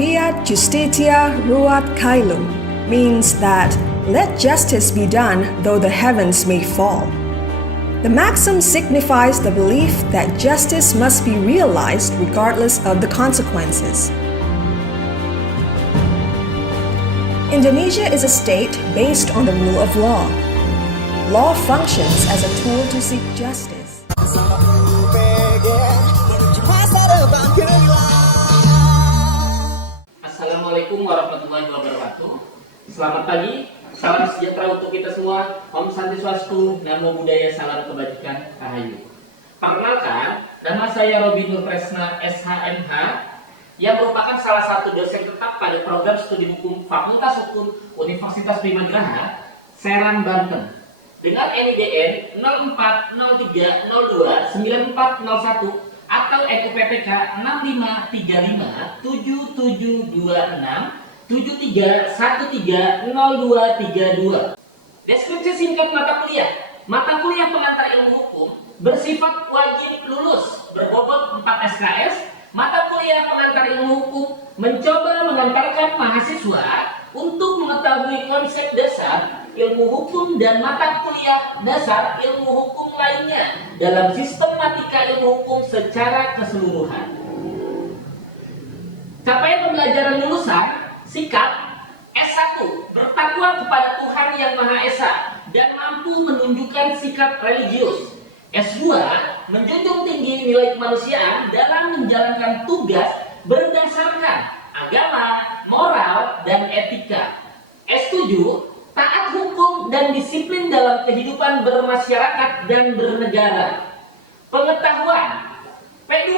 fiat justitia ruat caelum means that let justice be done though the heavens may fall. The maxim signifies the belief that justice must be realized regardless of the consequences. Indonesia is a state based on the rule of law. Law functions as a tool to seek justice. Assalamualaikum warahmatullahi wabarakatuh. Selamat pagi, salam sejahtera untuk kita semua. Om Santi Swastiastu, Namo Buddhaya, salam kebajikan, Rahayu. Perkenalkan, nama saya Robi Nur Tresna, SHMH, yang merupakan salah satu dosen tetap pada program studi hukum Fakultas Hukum Universitas Bima Geraha, Serang, Banten, dengan NIDN 0403029401 atau EKUPPK 653673130232. Deskripsi singkat mata kuliah. Mata kuliah pengantar ilmu hukum bersifat wajib lulus, berbobot 4 SKS. Mata kuliah pengantar ilmu hukum mencoba mengantarkan mahasiswa untuk mengetahui konsep dasar ilmu hukum dan mata kuliah dasar ilmu hukum lainnya dalam sistematika ilmu hukum secara keseluruhan. Capaian pembelajaran lulusan: sikap S1 bertakwa kepada Tuhan Yang Maha Esa dan mampu menunjukkan sikap religius. S2 menjunjung tinggi nilai kemanusiaan dalam menjalankan tugas berdasarkan agama, moral, dan etika. S7 taat hukum dan disiplin dalam kehidupan bermasyarakat dan bernegara. Pengetahuan: P2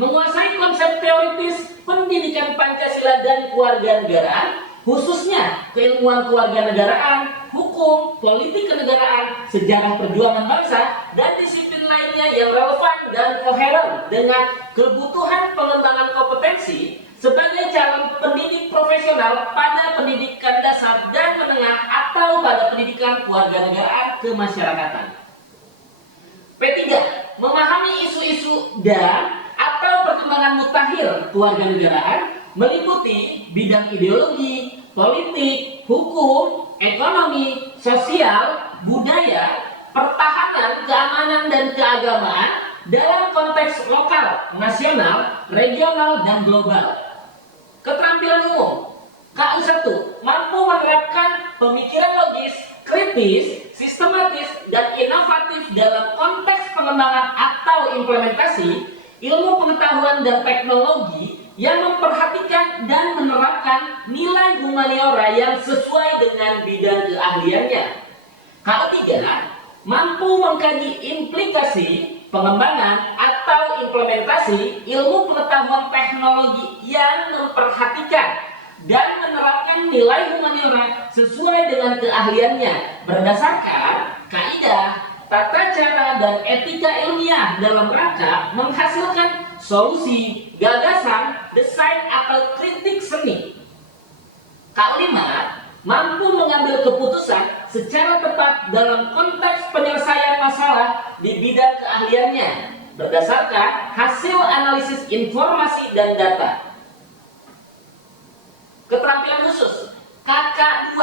menguasai konsep teoritis pendidikan Pancasila dan kewarganegaraan, khususnya keilmuan kewarganegaraan, hukum, politik kenegaraan, sejarah perjuangan bangsa, dan disiplin lainnya yang relevan dan koheren dengan kebutuhan pengembangan kompetensi sebagai calon pendidik profesional pada pendidikan dasar dan menengah atau pada pendidikan kewarganegaraan kemasyarakatan. P3 memahami isu-isu dan atau perkembangan mutakhir kewarganegaraan meliputi bidang ideologi, politik, hukum, ekonomi, sosial, budaya, pertahanan, keamanan, dan keagamaan dalam konteks lokal, nasional, regional, dan global. Keterampilan umum: KU1 mampu menerapkan pemikiran logis, kritis, sistematis, dan inovatif dalam konteks pengembangan atau implementasi ilmu pengetahuan dan teknologi yang memperhatikan dan menerapkan nilai humaniora yang sesuai dengan bidang keahliannya. KU3 mampu mengkaji implikasi pengembangan atau implementasi ilmu pengetahuan teknologi yang memperhatikan dan menerapkan nilai humaniora sesuai dengan keahliannya berdasarkan kaidah, tata cara, dan etika ilmiah dalam rangka menghasilkan solusi, gagasan, desain, atau kritik seni. KU5 mampu mengambil keputusan secara tepat dalam konteks penyelesaian masalah di bidang keahliannya berdasarkan hasil analisis informasi dan data. Keterampilan khusus: KK2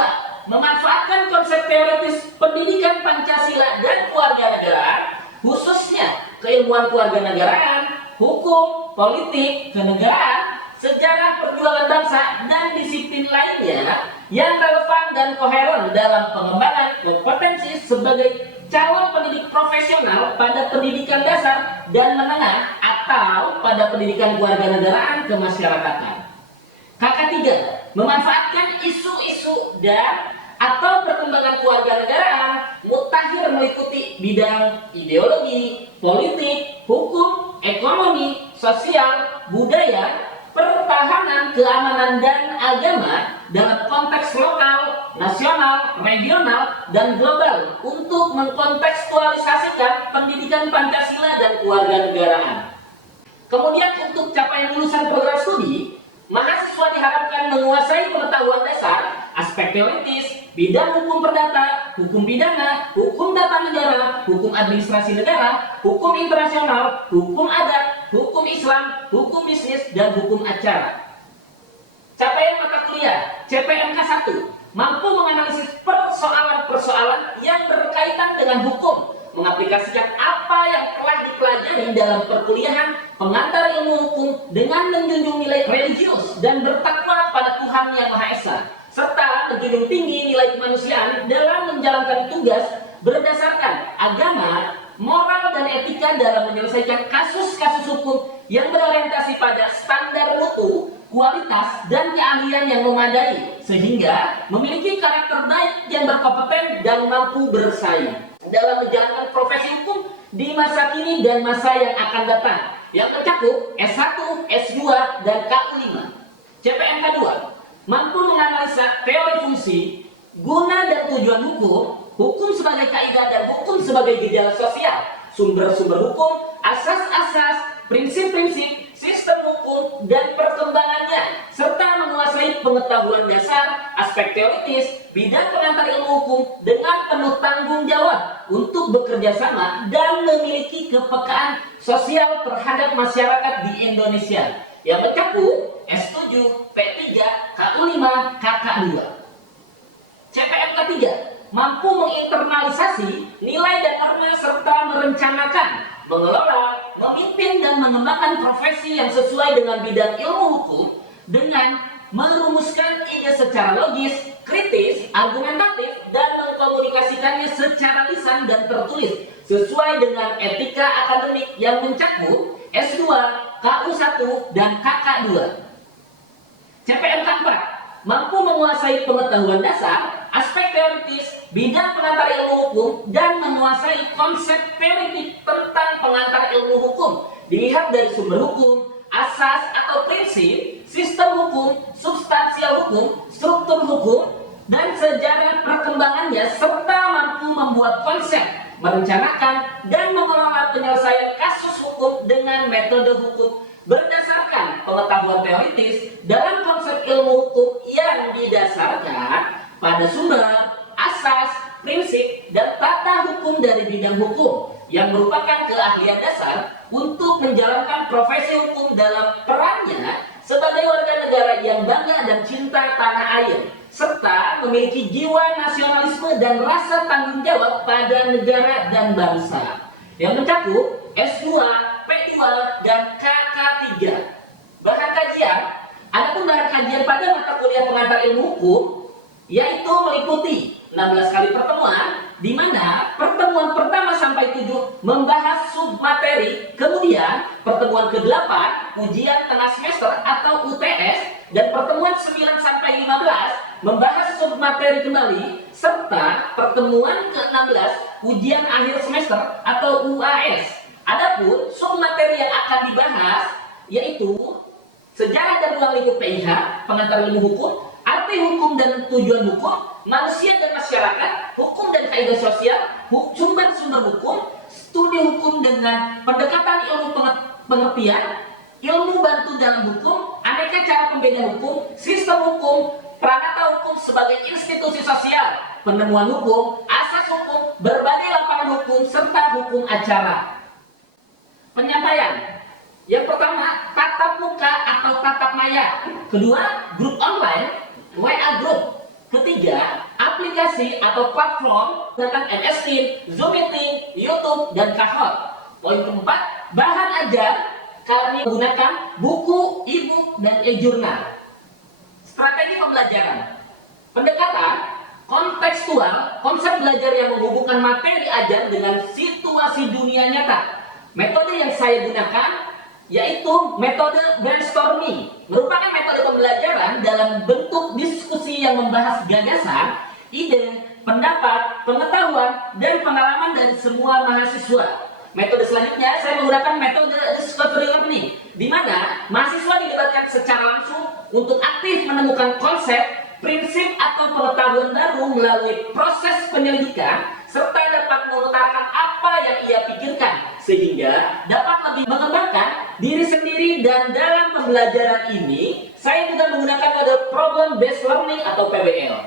memanfaatkan konsep teoritis pendidikan Pancasila dan kewarganegaraan, khususnya keilmuan kewarganegaraan, hukum, politik, kenegaraan, sejarah perjuangan bangsa, dan disiplin lainnya yang relevan dan koheren dalam pengembangan kompetensi sebagai calon pendidik profesional pada pendidikan dasar dan menengah atau pada pendidikan kewarganegaraan kemasyarakatan. KK3 memanfaatkan isu-isu dan atau perkembangan kewarganegaraan mutakhir meliputi bidang ideologi, politik, hukum, ekonomi, sosial, budaya, pertahanan, keamanan, dan agama dalam konteks lokal, nasional, regional, dan global untuk mengkontekstualisasikan pendidikan Pancasila dan kewarganegaraan. Kemudian untuk capaian lulusan program studi, mahasiswa diharapkan menguasai pengetahuan dasar, aspek teoritis, bidang hukum perdata, hukum pidana, hukum tata negara, hukum administrasi negara, hukum internasional, hukum adat, hukum Islam, hukum bisnis, dan hukum acara. kuliah CPMK 1 mampu menganalisis persoalan-persoalan yang berkaitan dengan hukum, mengaplikasikan apa yang telah dipelajari dalam perkuliahan pengantar ilmu hukum dengan menjunjung nilai religius dan bertakwa pada Tuhan Yang Maha Esa, serta menjunjung tinggi nilai kemanusiaan dalam menjalankan tugas berdasarkan agama, moral, dan etika dalam menyelesaikan kasus-kasus hukum yang berorientasi pada standar mutu, kualitas, dan keahlian yang memadai, sehingga memiliki karakter baik yang berkompeten dan mampu bersaing dalam menjalankan profesi hukum di masa kini dan masa yang akan datang, yang mencakup S1, S2, dan KU5. CPMK 2 mampu menganalisa teori fungsi, guna dan tujuan hukum, hukum sebagai kaidah dan hukum sebagai gejala sosial, sumber-sumber hukum, asas-asas, prinsip-prinsip, sistem hukum, dan perkembangannya, serta menguasai pengetahuan dasar, aspek teoritis, bidang pengantar ilmu hukum dengan penuh tanggung jawab untuk bekerja sama dan memiliki kepekaan sosial terhadap masyarakat di Indonesia, yang mencakup S7, P3, KU5, KK2. CPMK 3 mampu menginternalisasi nilai dan norma serta merencanakan, mengelola, memimpin, dan mengembangkan profesi yang sesuai dengan bidang ilmu hukum dengan merumuskan ide secara logis, kritis, argumentatif, dan mengkomunikasikannya secara lisan dan tertulis sesuai dengan etika akademik yang mencakup S2, KU1, dan KK2. CPMK 4 mampu menguasai pengetahuan dasar, aspek teoritis, bidang pengantar ilmu hukum, dan menguasai konsep teoritik tentang pengantar ilmu hukum, dilihat dari sumber hukum, asas atau prinsip, sistem hukum, substansial hukum, struktur hukum, dan sejarah perkembangannya, serta mampu membuat konsep, merencanakan, dan mengelola penyelesaian kasus hukum dengan metode hukum berdasarkan pengetahuan teoritis dalam konsep ilmu hukum yang didasarkan pada sumber, asas, prinsip, dan tata hukum dari bidang hukum yang merupakan keahlian dasar untuk menjalankan profesi hukum dalam perannya sebagai warga negara yang bangga dan cinta tanah air, serta memiliki jiwa nasionalisme dan rasa tanggung jawab pada negara dan bangsa, yang mencakup S2, P2, dan KK3. Bahan kajian, adapun bahan kajian pada mata kuliah pengantar ilmu hukum yaitu meliputi 16 kali pertemuan, di mana pertemuan pertama sampai 7 membahas submateri, kemudian pertemuan ke-8 ujian tengah semester atau UTS, dan pertemuan 9 sampai 15 membahas submateri kembali, serta pertemuan ke-16 ujian akhir semester atau UAS. Adapun submateri yang akan dibahas yaitu sejarah dan ruang lingkup PIH, pengantar ilmu hukum, arti hukum dan tujuan hukum, manusia dan masyarakat, hukum dan kaidah sosial, sumber-sumber hukum, studi hukum dengan pendekatan ilmu pengertian, ilmu bantu dalam hukum, aneka cara pembeda hukum, sistem hukum, pranata hukum sebagai institusi sosial, penemuan hukum, asas hukum, berbagai lapangan hukum, serta hukum acara. Penyampaian. Yang pertama, tatap muka atau tatap maya. Kedua, grup online, WA group. Ketiga, aplikasi atau platform tentang MS Teams, Zoom Meeting, YouTube, dan Kahoot. Poin keempat, bahan ajar kami menggunakan buku, e-book, dan e-jurnal. Strategi pembelajaran. Pendekatan kontekstual, konsep belajar yang menghubungkan materi ajar dengan situasi dunia nyata. Metode yang saya gunakan yaitu metode brainstorming, merupakan metode pembelajaran dalam bentuk diskusi yang membahas gagasan, ide, pendapat, pengetahuan, dan pengalaman dari semua mahasiswa. Metode selanjutnya saya menggunakan metode discovery learning, di mana mahasiswa dilibatkan secara langsung untuk aktif menemukan konsep, prinsip, atau pengetahuan baru melalui proses penyelidikan, serta dapat mengutarakan apa yang ia pikirkan, sehingga dapat lebih mengembangkan diri sendiri. Dan dalam pembelajaran ini, saya juga menggunakan metode problem based learning atau PBL.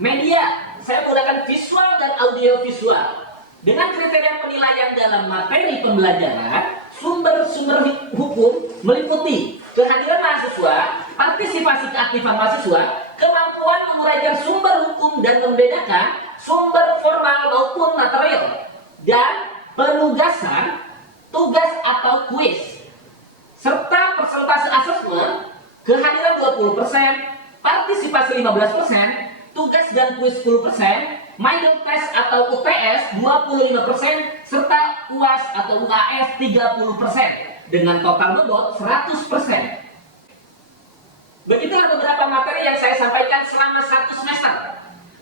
Media, saya menggunakan visual dan audio visual. Dengan kriteria penilaian dalam materi pembelajaran, sumber-sumber hukum meliputi kehadiran mahasiswa, partisipasi keaktifan mahasiswa, kemampuan menguraikan sumber hukum dan membedakan sumber formal maupun material, dan penugasan, tugas atau kuis, serta persentase asesmen, kehadiran 20%, partisipasi 15%, tugas dan kuis 10%, minor test atau UTS 25%, serta UAS atau UAS 30%, dengan total bobot 100%. Begitulah beberapa materi yang saya sampaikan selama 1 semester.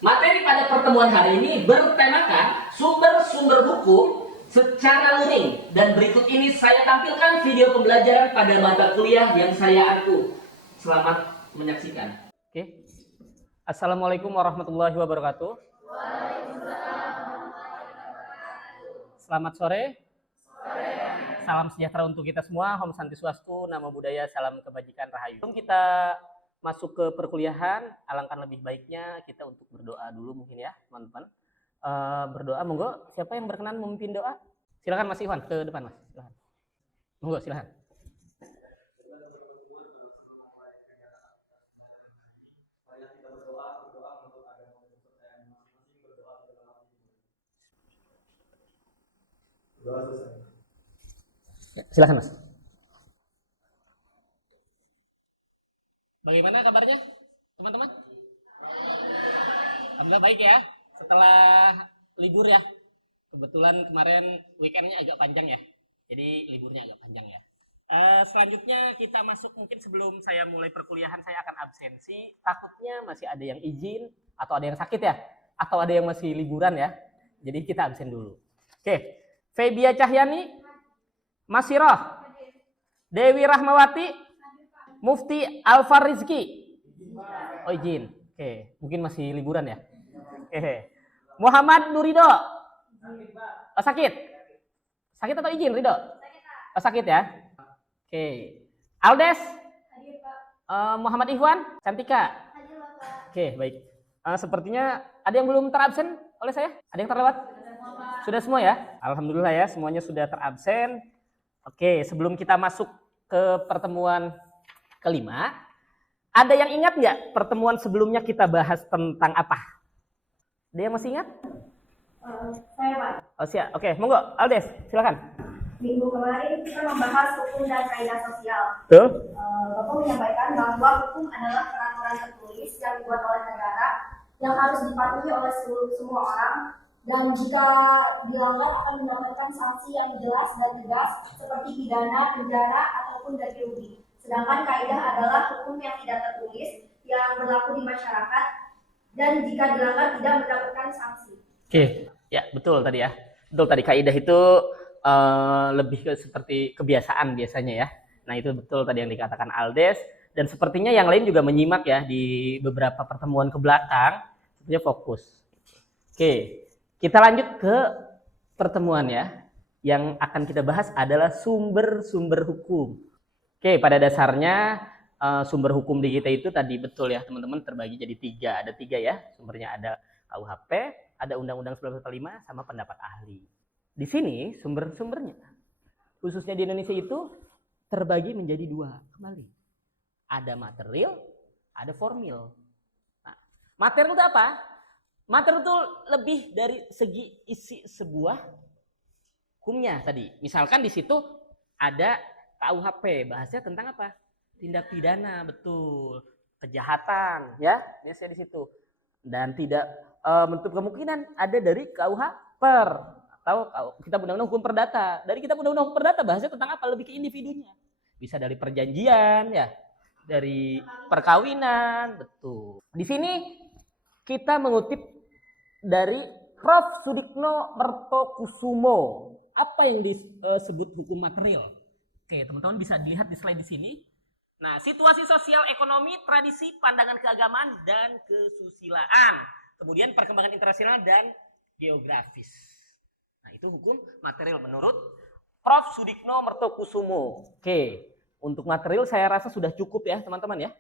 Materi pada pertemuan hari ini bertemakan sumber-sumber hukum secara luring, dan berikut ini saya tampilkan video pembelajaran pada mata kuliah yang saya aku. Selamat menyaksikan. Oke. Assalamualaikum warahmatullahi wabarakatuh. Selamat sore. Salam sejahtera untuk kita semua. Om Santi Swastu, Namo Buddhaya, salam kebajikan rahayu. Sebelum kita masuk ke perkuliahan, alangkah lebih baiknya kita untuk berdoa dulu mungkin ya, teman-teman. Berdoa, monggo. Siapa yang berkenan memimpin doa? Silakan Mas Iwan ke depan, Mas. Silakan. Monggo, silakan. Ya, silakan Mas. Bagaimana kabarnya teman-teman? Alhamdulillah baik ya. Setelah libur ya. Kebetulan kemarin weekendnya agak panjang ya. Jadi liburnya agak panjang ya. Selanjutnya kita masuk, mungkin sebelum saya mulai perkuliahan saya akan absensi. Takutnya masih ada yang izin atau ada yang sakit ya. Atau ada yang masih liburan ya. Jadi kita absen dulu. Oke. Febia Cahyani, Masirah, Dewi Rahmawati, Mufti Alfar Rizki. Oh izin. Oke, mungkin masih liburan ya. Oke. Muhammad Nurido. Oh, sakit. Sakit atau izin Rido? Oh, sakit ya. Oke. Aldes. Muhammad Ihwan, Cantika. Oke, baik. Sepertinya ada yang belum terabsen oleh saya? Ada yang terlewat? Sudah semua ya? Alhamdulillah ya, semuanya sudah terabsen. Oke, sebelum kita masuk ke pertemuan kelima, ada yang ingat nggak pertemuan sebelumnya kita bahas tentang apa? Ada yang masih ingat? Saya Pak. Oh siap, oke, monggo, Aldes, silakan. Minggu kemarin kita membahas hukum dan kaidah sosial. Tuh. Bapak menyampaikan bahwa hukum adalah peraturan tertulis yang dibuat oleh negara yang harus dipatuhi oleh semua orang, dan jika dilanggar akan mendapatkan sanksi yang jelas dan tegas seperti pidana, penjara, ataupun ganti rugi. Sedangkan kaidah adalah hukum yang tidak tertulis yang berlaku di masyarakat dan jika dilanggar tidak mendapatkan sanksi. Oke, ya betul tadi ya. Betul tadi, kaidah itu lebih ke seperti kebiasaan biasanya ya. Nah itu betul tadi yang dikatakan Aldes, dan sepertinya yang lain juga menyimak ya di beberapa pertemuan ke belakang, sepertinya fokus. Oke, kita lanjut ke pertemuan ya. Yang akan kita bahas adalah sumber-sumber hukum. Oke, pada dasarnya sumber hukum di kita itu tadi betul ya teman-teman, terbagi jadi 3. Ada 3 ya sumbernya, ada KUHP, ada Undang-Undang 1945, sama pendapat ahli. Di sini sumber-sumbernya, khususnya di Indonesia itu terbagi menjadi 2 kembali. Ada material, ada formil. Nah, material itu apa? Material itu lebih dari segi isi sebuah hukumnya tadi. Misalkan di situ ada KUHP, bahasnya tentang apa? Tindak pidana, betul. Kejahatan, ya, biasanya di situ. Dan tidak menutup kemungkinan ada dari KUH per atau Kitab Undang-Undang Hukum Perdata. Dari Kitab Undang-Undang Hukum Perdata bahasanya tentang apa? Lebih ke individunya. Bisa dari perjanjian, ya, dari perkawinan, betul. Di sini kita mengutip dari Prof. Sudikno Mertokusumo. Apa yang disebut hukum material? Oke, teman-teman bisa dilihat di slide di sini. Nah, situasi sosial, ekonomi, tradisi, pandangan keagamaan, dan kesusilaan. Kemudian perkembangan internasional dan geografis. Nah, itu hukum material menurut Prof. Sudikno Mertokusumo. Oke, untuk material saya rasa sudah cukup ya teman-teman ya.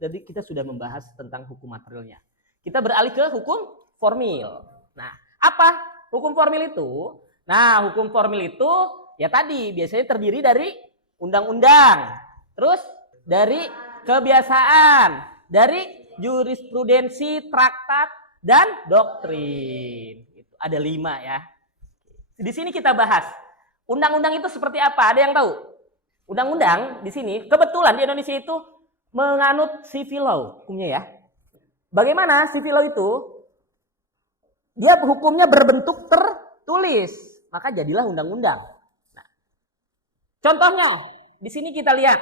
Jadi kita sudah membahas tentang hukum materialnya. Kita beralih ke hukum formil. Nah, apa hukum formil itu? Nah, hukum formil itu ya tadi biasanya terdiri dari undang-undang, terus dari kebiasaan dari jurisprudensi, traktat, dan doktrin. Itu ada 5 ya. Di sini kita bahas undang-undang itu seperti apa? Ada yang tahu? Undang-undang di sini kebetulan di Indonesia itu menganut civil law hukumnya ya. Bagaimana civil law itu? Dia hukumnya berbentuk tertulis, maka jadilah undang-undang. Nah, contohnya di sini kita lihat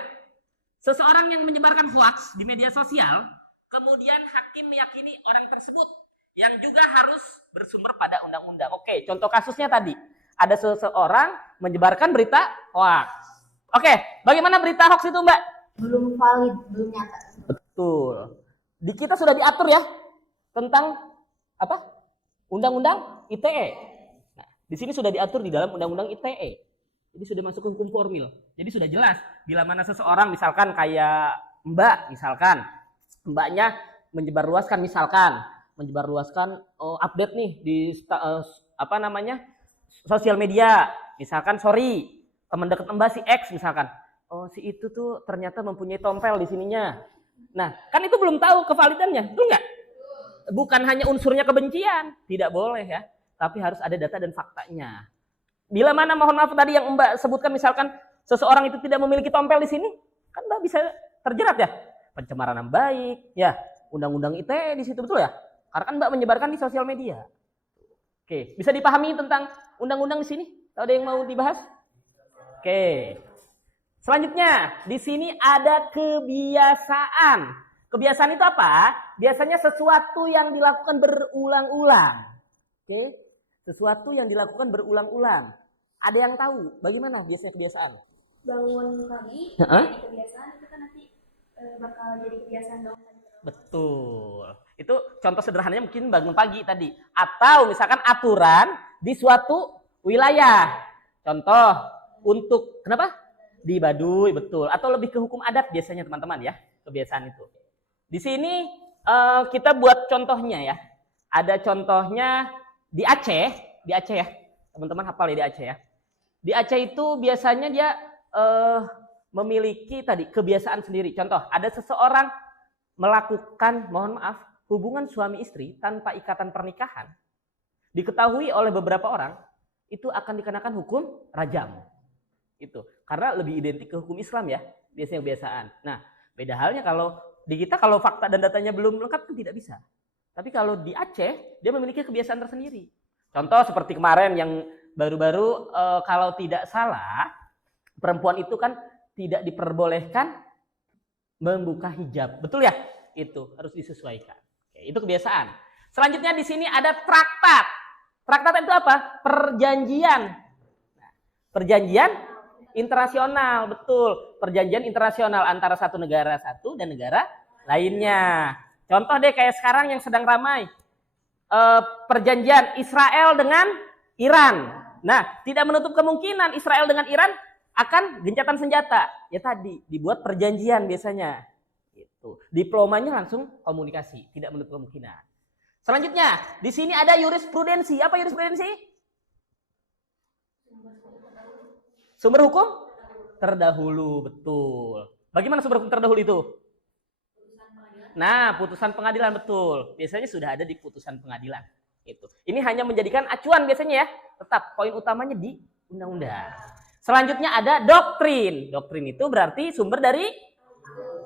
seseorang yang menyebarkan hoaks di media sosial, kemudian hakim meyakini orang tersebut yang juga harus bersumber pada undang-undang. Oke, contoh kasusnya tadi ada seseorang menyebarkan berita hoaks. Oke, bagaimana berita hoaks itu, Mbak? Belum valid, belum nyata. Betul. Di kita sudah diatur ya tentang apa? Undang-undang ITE. Nah, di sini sudah diatur di dalam undang-undang ITE. Jadi sudah masuk ke hukum formil. Jadi sudah jelas bila mana seseorang misalkan kayak Mbak, misalkan Mbaknya menyebarluaskan update nih di sosial media. Misalkan sorry, teman dekat Mbak si X misalkan. Oh, si itu tuh ternyata mempunyai tompel di sininya. Nah, kan itu belum tahu kevalidannya, betul nggak? Bukan hanya unsurnya kebencian, tidak boleh ya, tapi harus ada data dan faktanya. Bila mana mohon maaf tadi yang Mbak sebutkan misalkan seseorang itu tidak memiliki tompel di sini, kan Mbak bisa terjerat ya, pencemaran nama baik, ya, undang-undang ITE di situ betul ya? Karena kan Mbak menyebarkan di sosial media. Oke, bisa dipahami tentang undang-undang di sini? Ada yang mau dibahas? Oke. Selanjutnya, di sini ada kebiasaan. Kebiasaan itu apa? Biasanya sesuatu yang dilakukan berulang-ulang. Oke? Sesuatu yang dilakukan berulang-ulang. Ada yang tahu bagaimana biasanya kebiasaan? Bangun pagi, jadi kebiasaan itu kan nanti bakal jadi kebiasaan dong. Betul. Itu contoh sederhananya mungkin bangun pagi tadi. Atau misalkan aturan di suatu wilayah. Contoh untuk, kenapa? Di Baduy, betul. Atau lebih ke hukum adat biasanya teman-teman ya, kebiasaan itu. Di sini kita buat contohnya ya. Ada contohnya di Aceh ya. Teman-teman hafal ya di Aceh ya. Di Aceh itu biasanya dia memiliki tadi kebiasaan sendiri. Contoh, ada seseorang melakukan, mohon maaf, hubungan suami istri tanpa ikatan pernikahan. Diketahui oleh beberapa orang, itu akan dikenakan hukum rajam. Itu karena lebih identik ke hukum Islam ya, biasanya kebiasaan. Nah, beda halnya kalau di kita kalau fakta dan datanya belum lengkap kan tidak bisa. Tapi kalau di Aceh dia memiliki kebiasaan tersendiri. Contoh seperti kemarin yang baru-baru kalau tidak salah perempuan itu kan tidak diperbolehkan membuka hijab. Betul ya? Itu harus disesuaikan. Oke, itu kebiasaan. Selanjutnya di sini ada traktat. Traktat itu apa? Perjanjian. Nah, perjanjian internasional, betul. Perjanjian internasional antara satu negara satu dan negara lainnya. Contoh deh kayak sekarang yang sedang ramai. Perjanjian Israel dengan Iran. Nah, tidak menutup kemungkinan Israel dengan Iran akan gencatan senjata. Ya tadi, dibuat perjanjian biasanya. Gitu. Diplomanya langsung komunikasi, tidak menutup kemungkinan. Selanjutnya, di sini ada jurisprudensi. Apa jurisprudensi? Sumber hukum terdahulu, betul. Bagaimana sumber hukum terdahulu itu? Nah, putusan pengadilan, betul. Biasanya sudah ada di putusan pengadilan. Itu. Ini hanya menjadikan acuan biasanya ya. Tetap poin utamanya di undang-undang. Selanjutnya ada doktrin. Doktrin itu berarti sumber dari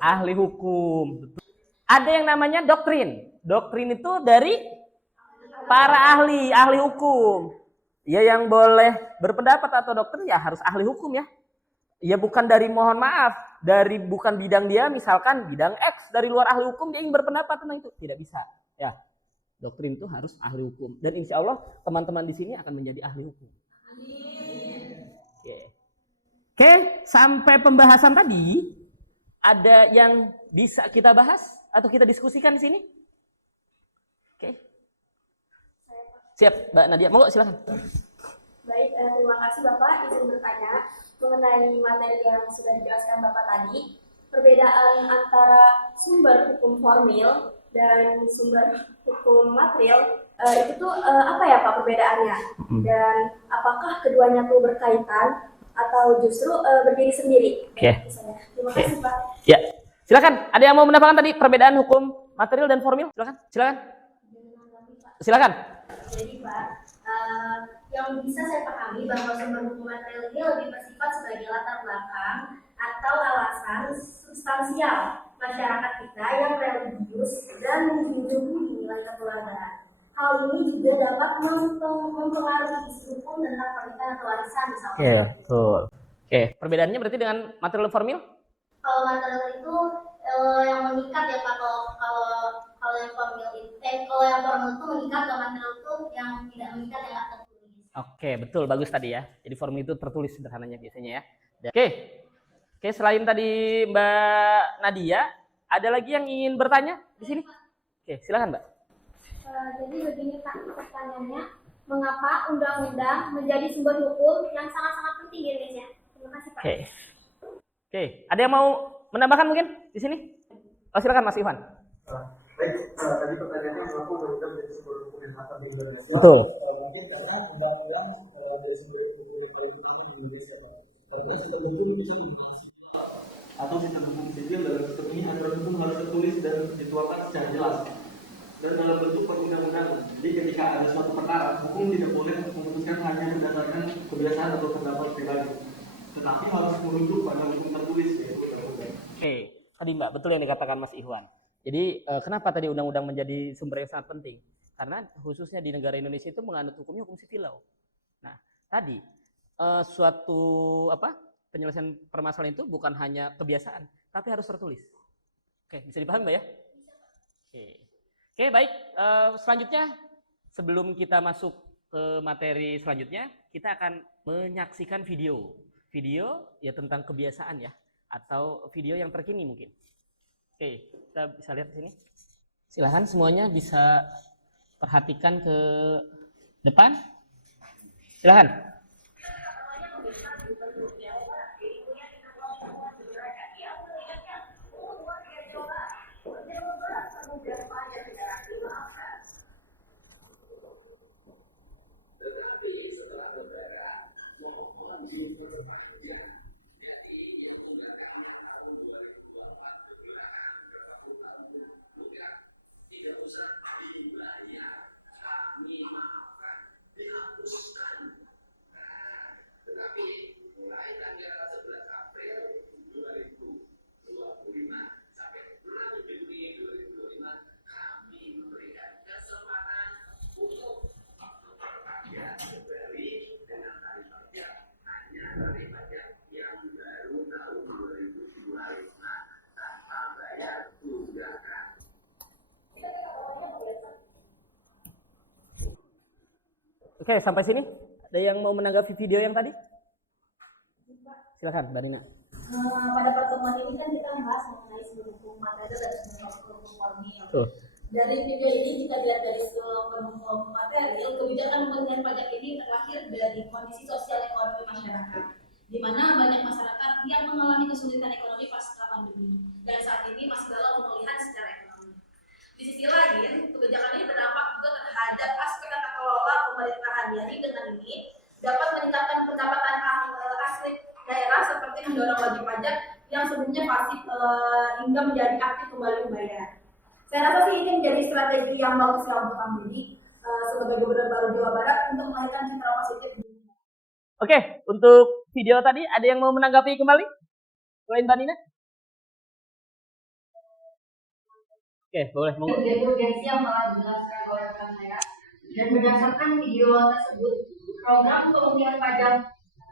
ahli hukum. Betul. Ada yang namanya doktrin. Doktrin itu dari para ahli hukum. Ya yang boleh berpendapat atau doktrin ya harus ahli hukum ya. Ya bukan dari mohon maaf, dari bukan bidang dia misalkan bidang X dari luar ahli hukum dia ingin berpendapat tentang itu. Tidak bisa ya. Doktrin itu harus ahli hukum. Dan insya Allah teman-teman di sini akan menjadi ahli hukum. Oke, sampai pembahasan tadi ada yang bisa kita bahas atau kita diskusikan di sini? Oke. Siap, Mbak Nadia. Monggo silakan. Baik, terima kasih Bapak. Izin bertanya mengenai materi yang sudah dijelaskan Bapak tadi. Perbedaan antara sumber hukum formil dan sumber hukum material itu tuh apa ya Pak perbedaannya? Dan apakah keduanya tuh berkaitan atau justru berdiri sendiri? Oke. Terima kasih Pak. Ya, Silakan, ada yang mau menambahkan tadi perbedaan hukum material dan formil? Silakan. Jadi Pak, yang bisa saya pahami bahwa sumber hukum material ini lebih bersifat sebagai latar belakang atau alasan substansial masyarakat kita yang religius dan menjunjung nilai kekeluargaan. Hal ini juga dapat mempengaruhi isu hukum tentang pernikahan atau warisan misalnya. Oke, betul. Oke, perbedaannya berarti dengan material formil? Kalau material itu yang mengikat ya Pak. Kalau yang formil itu, kalau yang formal itu mengikat, kalau material itu yang tidak mengikat, yang nggak tertulis. Oke, betul, bagus tadi ya. Jadi formil itu tertulis sederhananya biasanya ya. Oke, selain tadi Mbak Nadia, ada lagi yang ingin bertanya di sini? Oke, silakan Mbak. Jadi begini Pak, pertanyaannya, mengapa undang-undang menjadi sumber hukum yang sangat-sangat penting di Indonesia? Terima kasih Pak. Oke, ada yang mau menambahkan mungkin di sini? Oh, silakan Mas Ivan. Baik, tadi pertanyaannya mengapa undang-undang menjadi sumber hukum yang sangat penting di Indonesia? Betul. Mungkin karena undang-undang dari sumber hukum yang paling utama di Indonesia, Pak. Karena sistem hukum bisa membahas atau sistem hukum sipil dalam sistem ini aturan hukum harus tertulis dan dituangkan secara jelas dan dalam bentuk perundang-undangan. Jadi ketika ada suatu perkara, hukum tidak boleh memutuskan hanya berdasarkan kebiasaan atau pendapat pribadi, tetapi harus merujuk pada hukum tertulis yaitu undang-undang. Oke, tadi Mbak, betul yang dikatakan Mas Iwan. Jadi kenapa tadi undang-undang menjadi sumber yang sangat penting? Karena khususnya di negara Indonesia itu menganut hukumnya hukum sipil law. Nah, tadi suatu penyelesaian permasalahan itu bukan hanya kebiasaan, tapi harus tertulis. Oke, bisa dipahami Mbak ya? Oke, baik. Selanjutnya, sebelum kita masuk ke materi selanjutnya, kita akan menyaksikan video ya tentang kebiasaan ya, atau video yang terkini mungkin. Oke, kita bisa lihat di sini. Silahkan semuanya bisa perhatikan ke depan. Silahkan. Oke, sampai sini. Ada yang mau menanggapi video yang tadi? Silakan, Mbak Nina. Pada pertemuan ini kan kita membahas mengenai sumber hukum material dan sumber hukum formil. Dari video ini kita lihat dari sumber hukum material, kebijakan pengenaan pajak ini terlahir dari kondisi sosial ekonomi masyarakat, di mana banyak masyarakat yang mengalami kesulitan ekonomi pasca pandemi dan saat ini masih dalam pemulihan secara ekonomi. Di sisi lain, kebijakan ini berdampak juga terhadap aspek tata kelola pemerintahan, yakni dengan ini dapat meningkatkan pendapatan asli daerah seperti mendorong wajib pajak yang sebelumnya pasif hingga menjadi aktif kembali membayar. Saya rasa sih ini menjadi strategi yang bagus ya untuk Kang Budi sebagai Gubernur baru Jawa Barat untuk melahirkan citra positif. Oke, untuk video tadi ada yang mau menanggapi kembali? Selain Mbak Nina? Oke, boleh. Urgensi yang telah dijelaskan oleh rekan saya, dan berdasarkan video tersebut, program pengurangan pajak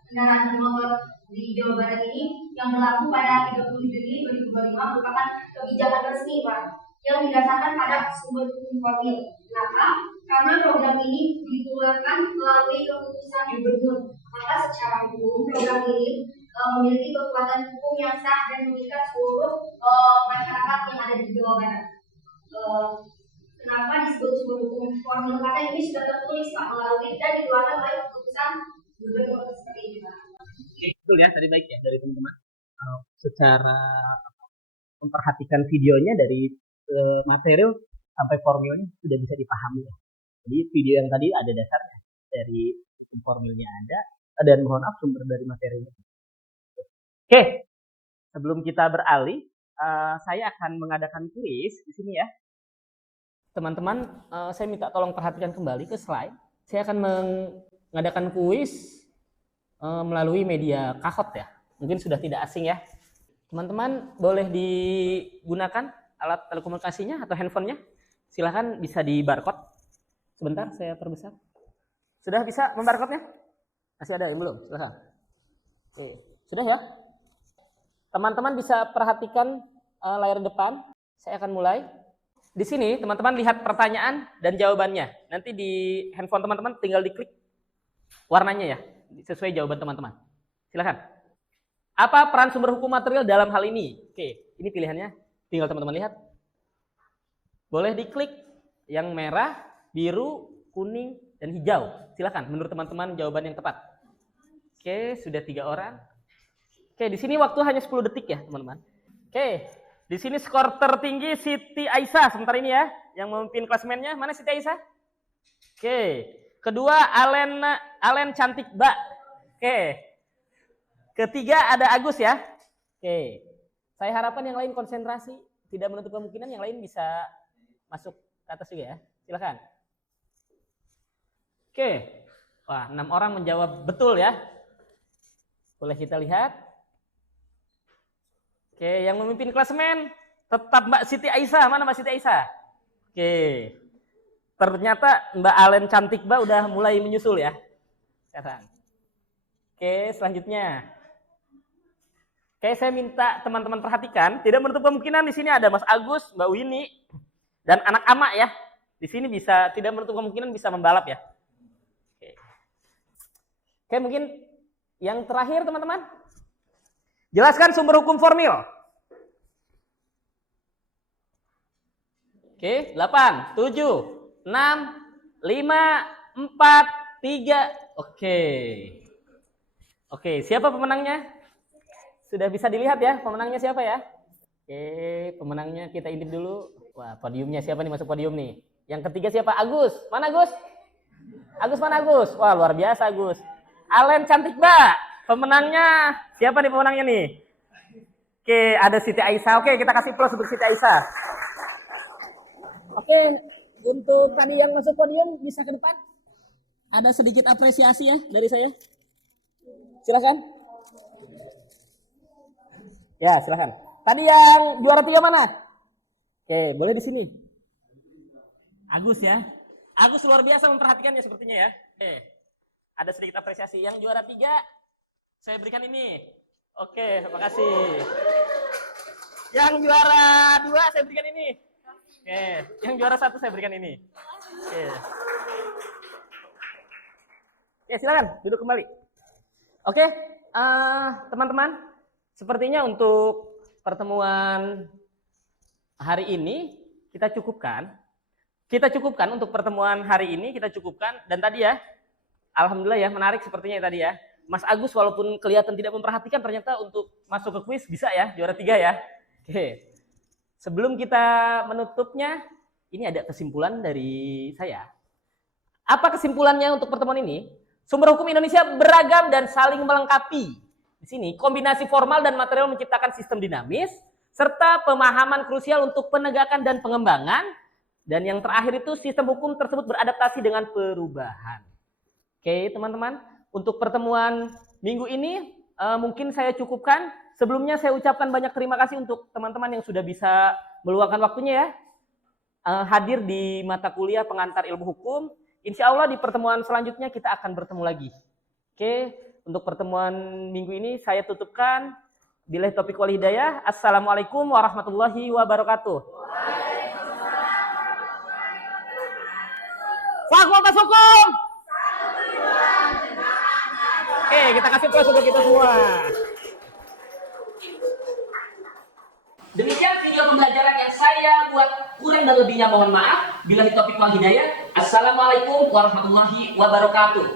kendaraan bermotor di Jawa Barat ini yang berlaku pada 30 Juni 2025 merupakan kebijakan resmi Pak, yang didasarkan pada sumber hukum formil. Kenapa? Karena program ini dikeluarkan melalui keputusan Gubernur. Maka secara hukum program ini memiliki kekuatan hukum yang sah dan mengikat seluruh masyarakat yang ada di Jawa Barat. Kenapa disebut sumber hukum formil? Karena ini sudah tertulis Pak melalui dan dikeluarkan oleh keputusan Gubernur seperti ini Pak. Betul ya, tadi baik ya dari teman-teman. Secara memperhatikan videonya dari material sampai formilnya sudah bisa dipahami ya. Jadi video yang tadi ada dasarnya dari hukum formilnya ada, dan mohon maaf sumber dari materinya. Oke, sebelum kita beralih saya akan mengadakan kuis di sini ya. Teman-teman, saya minta tolong perhatikan kembali ke slide. Saya akan mengadakan kuis melalui media Kahoot ya. Mungkin sudah tidak asing ya. Teman-teman boleh digunakan alat telekomunikasinya atau handphonenya. Silahkan bisa di barcode. Sebentar, saya perbesar. Sudah bisa membarcode-nya? Masih ada yang belum? Silahkan. Oke, sudah ya. Teman-teman bisa perhatikan layar depan. Saya akan mulai. Di sini teman-teman lihat pertanyaan dan jawabannya. Nanti di handphone teman-teman tinggal diklik warnanya ya, sesuai jawaban teman-teman. Silakan. Apa peran sumber hukum material dalam hal ini? Oke, ini pilihannya. Tinggal teman-teman lihat. Boleh diklik yang merah, biru, kuning, dan hijau. Silakan, menurut teman-teman jawaban yang tepat. Oke, sudah 3 orang. Oke, di sini waktu hanya 10 detik ya, teman-teman. Oke. Di sini skor tertinggi Siti Aisyah sebentar ini ya, yang memimpin klasemennya. Mana Siti Aisyah? Oke. Kedua Alen Cantik Mbak. Oke. Ketiga ada Agus ya. Oke. Saya harapkan yang lain konsentrasi, tidak menutup kemungkinan yang lain bisa masuk ke atas juga ya. Silakan. Oke. Wah, 6 orang menjawab betul ya. Boleh kita lihat. Oke, yang memimpin klasemen tetap Mbak Siti Aisyah. Mana Mbak Siti Aisyah? Oke. Ternyata Mbak Alen Cantik Mbak udah mulai menyusul ya. Sekarang. Oke, selanjutnya. Oke, saya minta teman-teman perhatikan, tidak menutup kemungkinan di sini ada Mas Agus, Mbak Winnie, dan anak Ama ya. Di sini bisa tidak menutup kemungkinan bisa membalap ya. Oke. Oke, mungkin yang terakhir teman-teman. Jelaskan sumber hukum formil. Oke, 8, 7, 6, 5, 4, 3. Oke. Oke, siapa pemenangnya? Sudah bisa dilihat ya, pemenangnya siapa ya? Oke, pemenangnya kita intip dulu. Wah, podiumnya siapa nih masuk podium nih? Yang ketiga siapa? Agus. Mana Agus? Agus mana Agus? Wah, luar biasa Agus. Alen Cantik Mbak. Pemenangnya, siapa nih pemenangnya nih? Oke, ada Siti Aisyah. Oke, kita kasih plus untuk Siti Aisyah. Oke, untuk tadi yang masuk podium bisa ke depan. Ada sedikit apresiasi ya dari saya. Silakan. Ya, silakan. Tadi yang juara 3 mana? Oke, boleh di sini. Agus ya. Agus luar biasa memperhatikannya sepertinya ya. Oke. Ada sedikit apresiasi. Yang juara 3 saya berikan ini. Oke, makasih. Yang juara 2 saya berikan ini. Oke, yang juara 1 saya berikan ini. Oke. Ya, silakan duduk kembali. Oke, teman-teman, sepertinya untuk pertemuan hari ini kita cukupkan. Kita cukupkan untuk pertemuan hari ini, kita cukupkan. Dan tadi ya, alhamdulillah ya, menarik sepertinya ya tadi ya. Mas Agus walaupun kelihatan tidak memperhatikan, ternyata untuk masuk ke kuis bisa ya, juara 3 ya. Oke. Sebelum kita menutupnya, ini ada kesimpulan dari saya. Apa kesimpulannya untuk pertemuan ini? Sumber hukum Indonesia beragam dan saling melengkapi. Di sini kombinasi formal dan material menciptakan sistem dinamis, serta pemahaman krusial untuk penegakan dan pengembangan. Dan yang terakhir itu sistem hukum tersebut beradaptasi dengan perubahan. Oke, teman-teman. Untuk pertemuan minggu ini mungkin saya cukupkan. Sebelumnya saya ucapkan banyak terima kasih untuk teman-teman yang sudah bisa meluangkan waktunya ya. Hadir di mata kuliah pengantar ilmu hukum. Insya Allah di pertemuan selanjutnya kita akan bertemu lagi. Oke, untuk pertemuan minggu ini saya tutupkan. Billahi taufiq wal hidayah. Assalamualaikum warahmatullahi wabarakatuh. Fakultas Hukum. Oke, kita kasih plus untuk kita semua. Demikian video pembelajaran yang saya buat, kurang dan lebihnya mohon maaf. Billahi taufiq wal hidayah. Assalamualaikum warahmatullahi wabarakatuh.